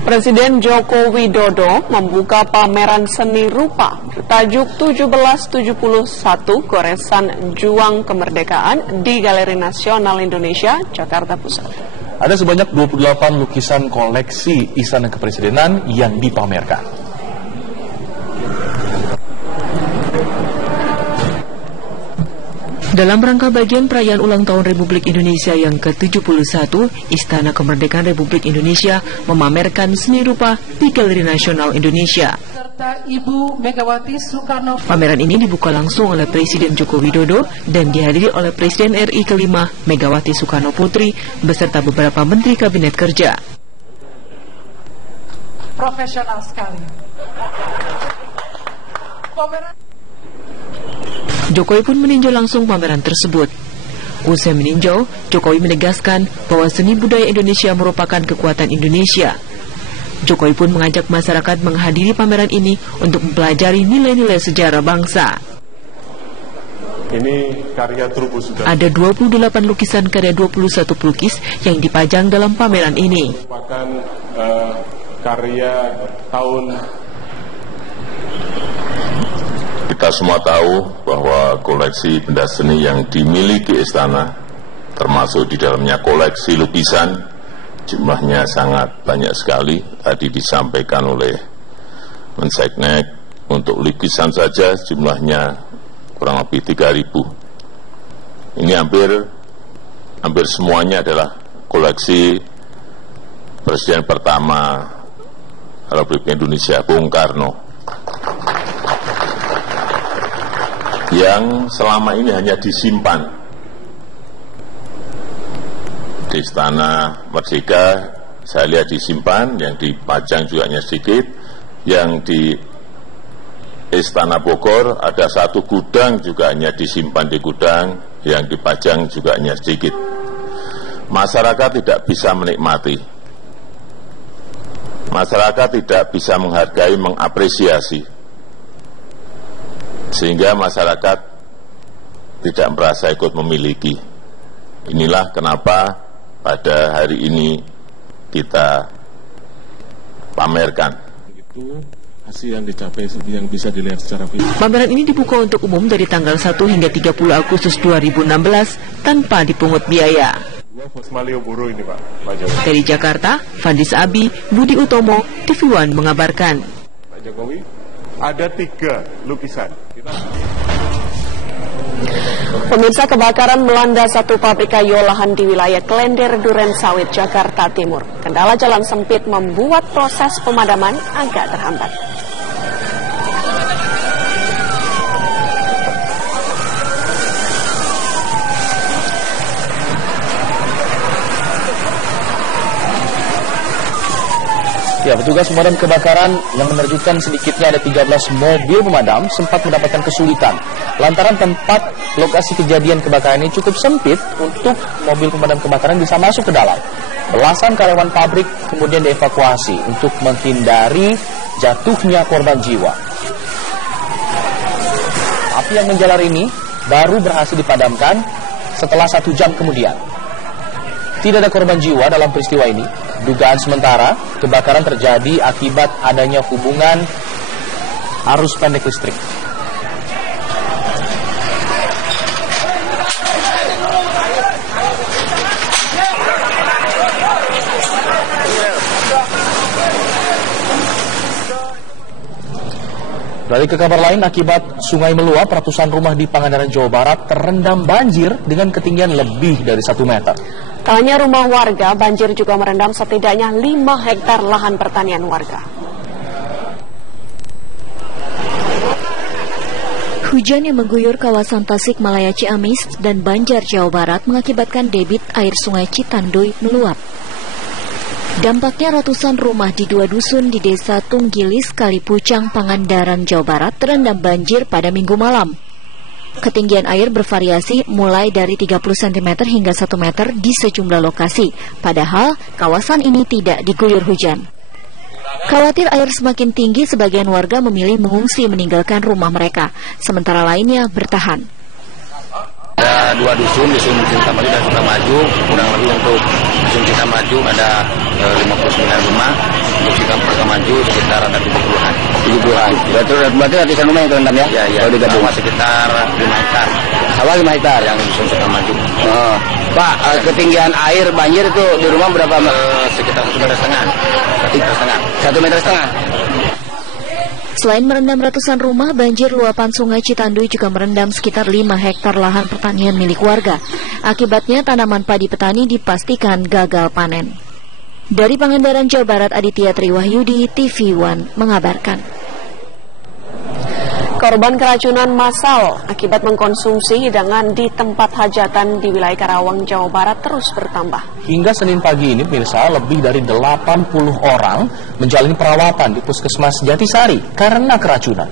Presiden Joko Widodo membuka pameran seni rupa bertajuk 1771 Goresan Juang Kemerdekaan di Galeri Nasional Indonesia, Jakarta Pusat. Ada sebanyak 28 lukisan koleksi Istana Kepresidenan yang dipamerkan. Dalam rangka bagian perayaan ulang tahun Republik Indonesia yang ke-71, Istana Kemerdekaan Republik Indonesia memamerkan seni rupa di Galeri Nasional Indonesia. Ibu Megawati Soekarno. Pameran ini dibuka langsung oleh Presiden Joko Widodo dan dihadiri oleh Presiden RI kelima Megawati Soekarno Putri beserta beberapa Menteri Kabinet Kerja. Profesional sekali. Jokowi pun meninjau langsung pameran tersebut. Usai meninjau, Jokowi menegaskan bahwa seni budaya Indonesia merupakan kekuatan Indonesia. Jokowi pun mengajak masyarakat menghadiri pameran ini untuk mempelajari nilai-nilai sejarah bangsa. Ini karya Trubus sudah. Ada 28 lukisan karya 21 pelukis yang dipajang dalam pameran ini. Merupakan karya tahun. Kita semua tahu bahwa koleksi benda seni yang dimiliki istana, termasuk di dalamnya koleksi lukisan, jumlahnya sangat banyak sekali. Tadi disampaikan oleh Menseknek, untuk lukisan saja jumlahnya kurang lebih 3.000. Ini hampir semuanya adalah koleksi Presiden pertama Republik Indonesia, Bung Karno, yang selama ini hanya disimpan di Istana Merdeka. Saya lihat disimpan, yang dipajang juga hanya sedikit. Yang di Istana Bogor ada satu gudang juga hanya disimpan di gudang, yang dipajang juga hanya sedikit. Masyarakat tidak bisa menikmati, masyarakat tidak bisa menghargai, mengapresiasi, sehingga masyarakat tidak merasa ikut memiliki. Inilah kenapa pada hari ini kita pamerkan. Itu hasil yang dicapai yang bisa dilihat secara fisik. Pameran ini dibuka untuk umum dari tanggal 1 hingga 30 Agustus 2016 tanpa dipungut biaya. Ini, Pak. Dari Jakarta, Fandis Abi, Budi Utomo, TV One mengabarkan. Pak Jokowi, ada 3 lukisan. Pemirsa, kebakaran melanda satu pabrik kayu olahan di wilayah Klender, Duren Sawit, Jakarta Timur. Kendala jalan sempit membuat proses pemadaman agak terhambat. Ya, petugas pemadam kebakaran yang menerjunkan sedikitnya ada 13 mobil pemadam sempat mendapatkan kesulitan lantaran tempat lokasi kejadian kebakaran ini cukup sempit untuk mobil pemadam kebakaran bisa masuk ke dalam. Belasan karyawan pabrik kemudian dievakuasi untuk menghindari jatuhnya korban jiwa. Api yang menjalar ini baru berhasil dipadamkan setelah 1 jam kemudian. Tidak ada korban jiwa dalam peristiwa ini. Dugaan sementara, kebakaran terjadi akibat adanya hubungan arus pendek listrik. Dari ke kabar lain, akibat sungai meluap, ratusan rumah di Pangandaran, Jawa Barat terendam banjir dengan ketinggian lebih dari 1 meter. Tak hanya rumah warga, banjir juga merendam setidaknya 5 hektar lahan pertanian warga. Hujan yang mengguyur kawasan Tasikmalaya, Ciamis, dan Banjar, Jawa Barat mengakibatkan debit air sungai Citanduy meluap. Dampaknya ratusan rumah di 2 dusun di Desa Tunggilis, Kalipucang, Pangandaran, Jawa Barat terendam banjir pada Minggu malam. Ketinggian air bervariasi mulai dari 30 cm hingga 1 meter di sejumlah lokasi, padahal kawasan ini tidak diguyur hujan. Khawatir air semakin tinggi, sebagian warga memilih mengungsi meninggalkan rumah mereka, sementara lainnya bertahan. Ada 2 dusun Cinta Maju dan Sukamaju, kurang lebih untuk dusun Cinta Maju ada 59 rumah, untuk rata-rata 70-an. 70-an. Berarti ratusan rumah yang terendam ya? Ya. Kalau digabung sekitar 5 hektar. Sawah 5 hektar yang dusun Sukamaju. Oh. Pak, ketinggian air banjir itu di rumah berapa? Sekitar 1,5 meter. 1,5 meter. Selain merendam ratusan rumah, banjir luapan sungai Citanduy juga merendam sekitar 5 hektar lahan pertanian milik warga. Akibatnya tanaman padi petani dipastikan gagal panen. Dari Pangandaran, Jawa Barat, Aditya Triwahyudi, TV One mengabarkan. Korban keracunan massal akibat mengkonsumsi hidangan di tempat hajatan di wilayah Karawang, Jawa Barat terus bertambah. Hingga Senin pagi ini, pemirsa, lebih dari 80 orang menjalani perawatan di Puskesmas Jatisari karena keracunan.